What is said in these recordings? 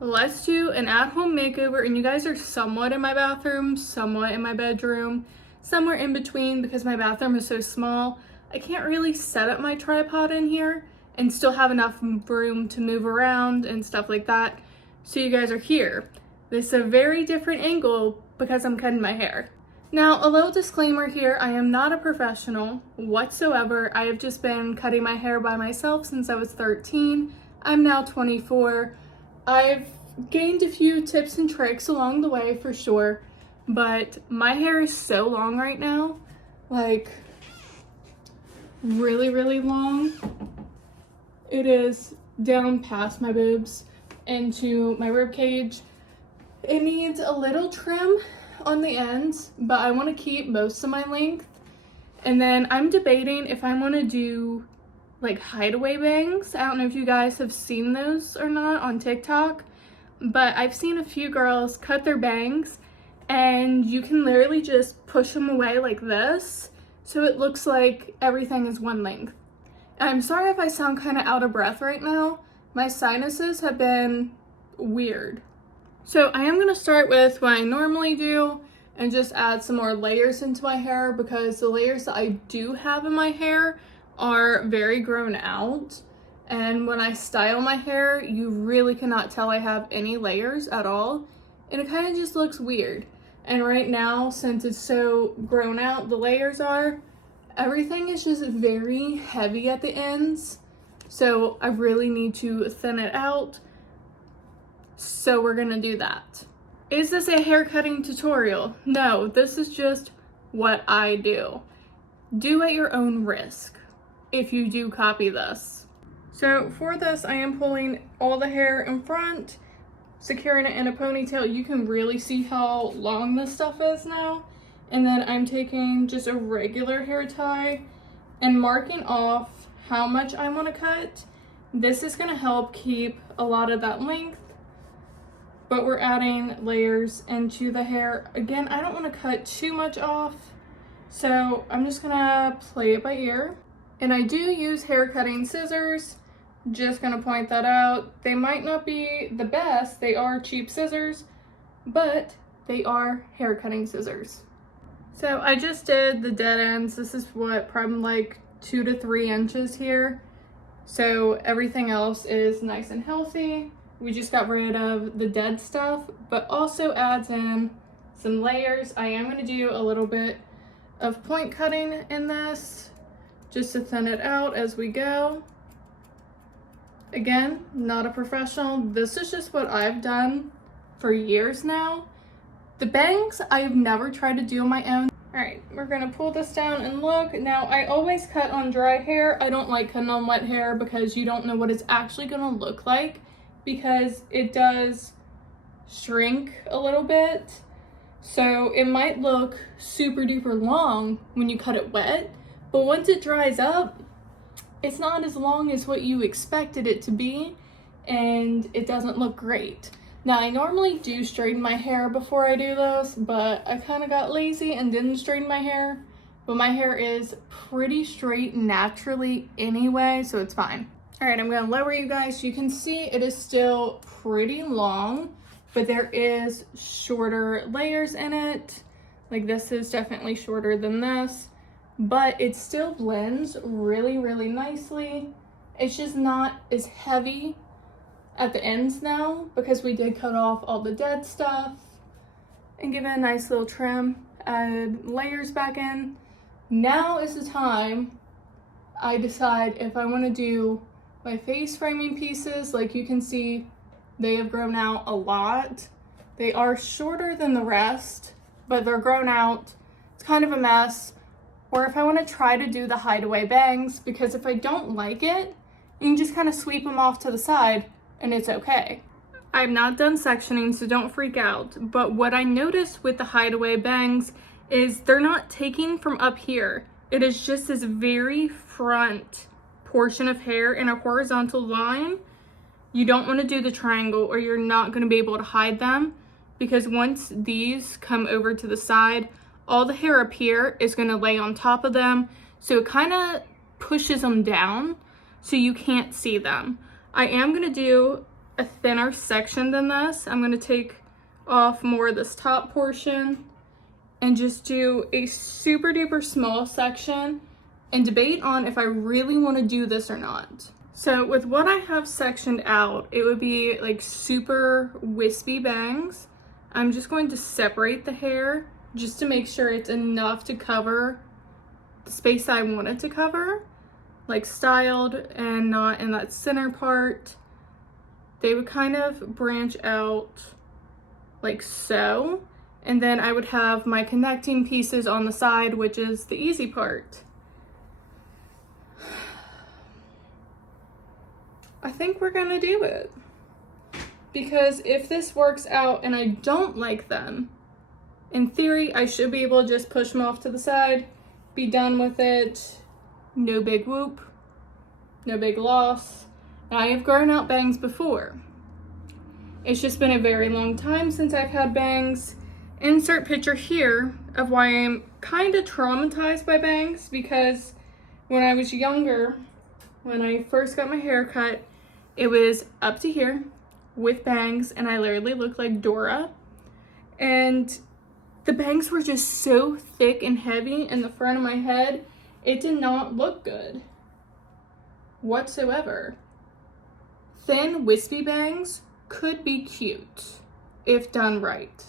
Let's do an at-home makeover, and you guys are somewhat in my bathroom, somewhat in my bedroom, somewhere in between because my bathroom is so small. I can't really set up my tripod in here and still have enough room to move around and stuff like that. So you guys are here. This is a very different angle because I'm cutting my hair. Now, a little disclaimer here, I am not a professional whatsoever. I have just been cutting my hair by myself since I was 13. I'm now 24. I've gained a few tips and tricks along the way for sure, but my hair is so long right now, like really, really long. It is down past my boobs into my rib cage. It needs a little trim on the ends, but I want to keep most of my length. And then I'm debating if I want to do like hideaway bangs. I don't know if you guys have seen those or not on TikTok, but I've seen a few girls cut their bangs and you can literally just push them away like this, so it looks like everything is one length. I'm sorry if I sound kind of out of breath right now. My sinuses have been weird. So I am going to start with what I normally do and just add some more layers into my hair, because the layers that I do have in my hair are very grown out, and when I style my hair you really cannot tell I have any layers at all, and it kind of just looks weird. And right now, since it's so grown out, the layers are, everything is just very heavy at the ends, so I really need to thin it out. So we're gonna do that. Is this a hair cutting tutorial? No, this is just what I do. Do at your own risk if you do copy this. So for this, I am pulling all the hair in front, securing it in a ponytail. You can really see how long this stuff is now. And then I'm taking just a regular hair tie and marking off how much I want to cut. This is going to help keep a lot of that length, but we're adding layers into the hair. Again, I don't want to cut too much off, so I'm just gonna play it by ear. And I do use hair cutting scissors, just gonna point that out. They might not be the best, they are cheap scissors, but they are hair cutting scissors. So I just did the dead ends. This is what, probably like 2 to 3 inches here. So everything else is nice and healthy. We just got rid of the dead stuff, but also adds in some layers. I am gonna do a little bit of point cutting in this, just to thin it out as we go. Again, not a professional. This is just what I've done for years now. The bangs, I've never tried to do on my own. All right, we're gonna pull this down and look. Now, I always cut on dry hair. I don't like cutting on wet hair because you don't know what it's actually gonna look like, because it does shrink a little bit. So it might look super duper long when you cut it wet, but once it dries up, it's not as long as what you expected it to be, and it doesn't look great. Now, I normally do straighten my hair before I do this, but I kind of got lazy and didn't straighten my hair. But my hair is pretty straight naturally anyway, so it's fine. All right, I'm gonna lower you guys so you can see it is still pretty long, but there is shorter layers in it. Like, this is definitely shorter than this, but it still blends really, really nicely. It's just not as heavy at the ends now because we did cut off all the dead stuff and give it a nice little trim, add layers back in. Now is the time I decide if I want to do my face framing pieces. Like, you can see they have grown out a lot. They are shorter than the rest, but they're grown out. It's kind of a mess. Or if I want to try to do the hideaway bangs, because if I don't like it, you can just kind of sweep them off to the side and it's okay. I'm not done sectioning, so don't freak out. But what I noticed with the hideaway bangs is they're not taking from up here. It is just this very front portion of hair in a horizontal line. You don't want to do the triangle or you're not going to be able to hide them, because once these come over to the side, all the hair up here is going to lay on top of them, so it kind of pushes them down so you can't see them. I am going to do a thinner section than this. I'm gonna take off more of this top portion and just do a super duper small section and debate on if I really want to do this or not. So with what I have sectioned out, it would be like super wispy bangs. I'm just going to separate the hair just to make sure it's enough to cover the space I want it to cover, like styled and not in that center part. They would kind of branch out like so, and then I would have my connecting pieces on the side, which is the easy part. I think we're gonna do it, because if this works out and I don't like them, in theory I should be able to just push them off to the side, be done with it, no big whoop, no big loss. Now, I have grown out bangs before. It's just been a very long time since I've had bangs. Insert picture here of why I'm kind of traumatized by bangs, because when I was younger, when I first got my hair cut, it was up to here with bangs and I literally looked like Dora. And the bangs were just so thick and heavy in the front of my head, it did not look good whatsoever. Thin, wispy bangs could be cute if done right.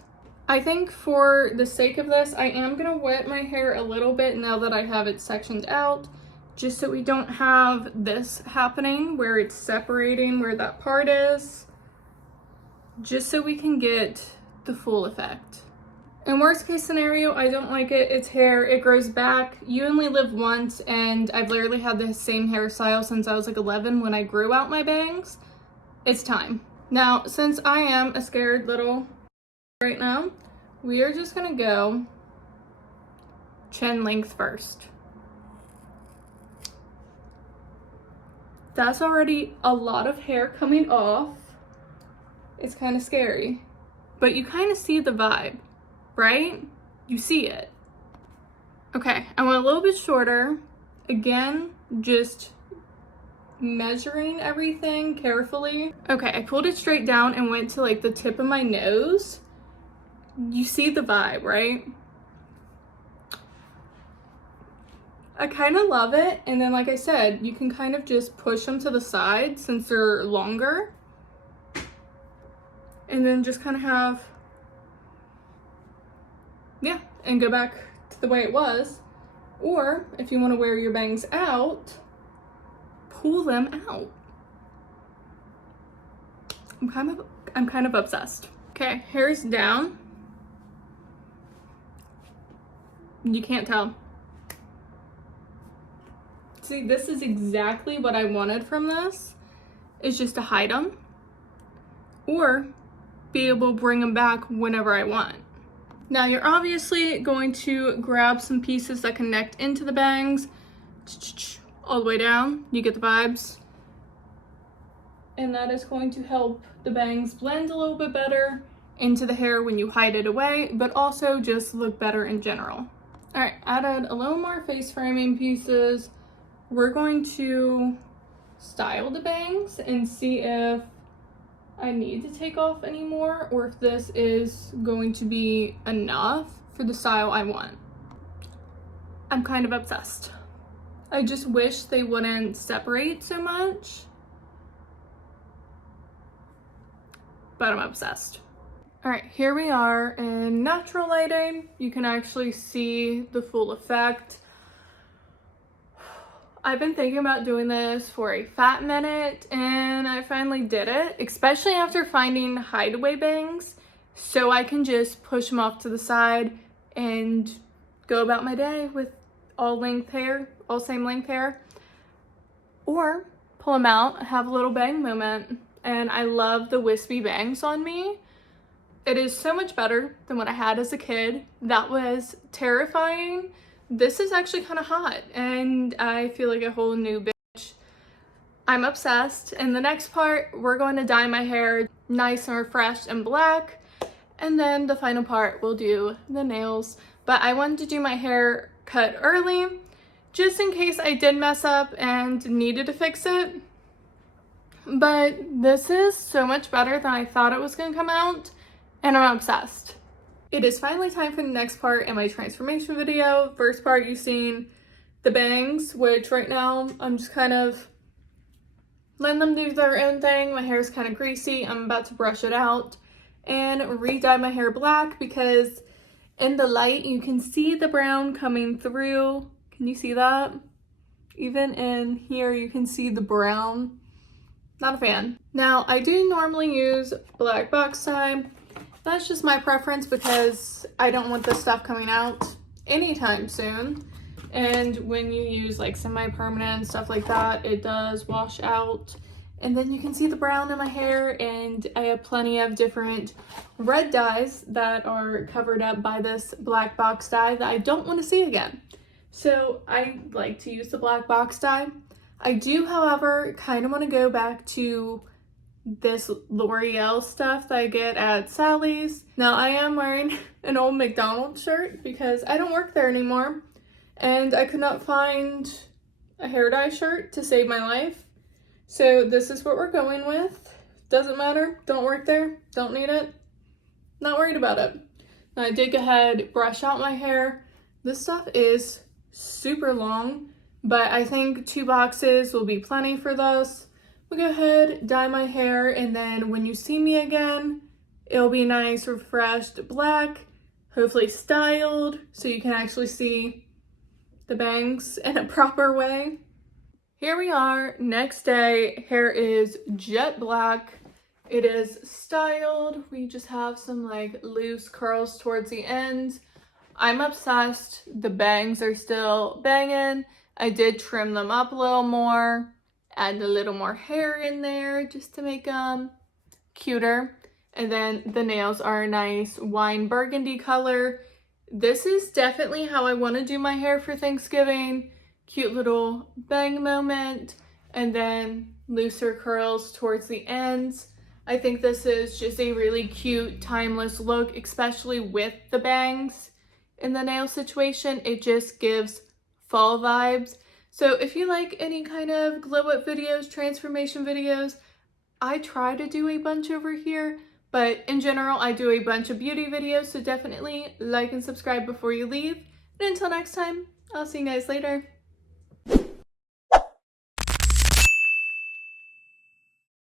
I think for the sake of this, I am gonna wet my hair a little bit now that I have it sectioned out, just so we don't have this happening where it's separating where that part is, just so we can get the full effect. In worst case scenario, I don't like it, it's hair, it grows back. You only live once, and I've literally had the same hairstyle since I was like 11 when I grew out my bangs. It's time. Now, since I am a scared little right now, we are just gonna go chin length first. That's already a lot of hair coming off. It's kind of scary, but you kind of see the vibe, right? You see it. Okay, I went a little bit shorter. Again, just measuring everything carefully. Okay, I pulled it straight down and went to like the tip of my nose. You see the vibe, right? I kind of love it. And then, like I said, you can kind of just push them to the side since they're longer. And then just kind of have, yeah, and go back to the way it was. Or if you want to wear your bangs out, pull them out. I'm kind of obsessed. Okay, hair's down. You can't tell. See, this is exactly what I wanted from this, is just to hide them or be able to bring them back whenever I want. Now you're obviously going to grab some pieces that connect into the bangs all the way down. You get the vibes. And that is going to help the bangs blend a little bit better into the hair when you hide it away, but also just look better in general. All right, added a little more face framing pieces. We're going to style the bangs and see if I need to take off any more or if this is going to be enough for the style I want. I'm kind of obsessed. I just wish they wouldn't separate so much, but I'm obsessed. All right, here we are in natural lighting. You can actually see the full effect. I've been thinking about doing this for a fat minute and I finally did it, especially after finding hideaway bangs, so I can just push them off to the side and go about my day with all length hair, all same length hair, or pull them out, have a little bang moment. And I love the wispy bangs on me. It is so much better than what I had as a kid. That was terrifying. This is actually kind of hot and I feel like a whole new bitch. I'm obsessed. In the next part, we're going to dye my hair nice and refreshed and black. And then the final part, we'll do the nails. But I wanted to do my hair cut early, just in case I did mess up and needed to fix it. but this is so much better than I thought it was going to come out, and I'm obsessed. It is finally time for the next part in my transformation video. First part, you've seen the bangs, which right now I'm just kind of letting them do their own thing. My hair is kind of greasy. I'm about to brush it out and re-dye my hair black because in the light you can see the brown coming through. Can you see that? Even in here you can see the brown. Not a fan. Now I do normally use black box dye. That's just my preference because I don't want this stuff coming out anytime soon. And when you use like semi-permanent stuff like that, it does wash out. And then you can see the brown in my hair, and I have plenty of different red dyes that are covered up by this black box dye that I don't want to see again. So I like to use the black box dye. I do, however, kind of want to go back to this L'Oreal stuff that I get at Sally's. Now I am wearing an old McDonald's shirt because I don't work there anymore. And I could not find a hair dye shirt to save my life. So this is what we're going with. Doesn't matter, don't work there, don't need it, not worried about it. Now I did go ahead, brush out my hair. This stuff is super long, but I think 2 boxes will be plenty for this. We'll go ahead, dye my hair, and then when you see me again, it'll be nice, refreshed black, hopefully styled, so you can actually see the bangs in a proper way. Here we are, next day. Hair is jet black. It is styled. We just have some like loose curls towards the end. I'm obsessed. The bangs are still banging. I did trim them up a little more, add a little more hair in there just to make them cuter. And then the nails are a nice wine burgundy color. This is definitely how I want to do my hair for Thanksgiving. Cute little bang moment, and then looser curls towards the ends. I think this is just a really cute, timeless look, especially with the bangs in the nail situation. It just gives fall vibes. So if you like any kind of glow up videos, transformation videos, I try to do a bunch over here. But in general, I do a bunch of beauty videos, so definitely like and subscribe before you leave. And until next time, I'll see you guys later.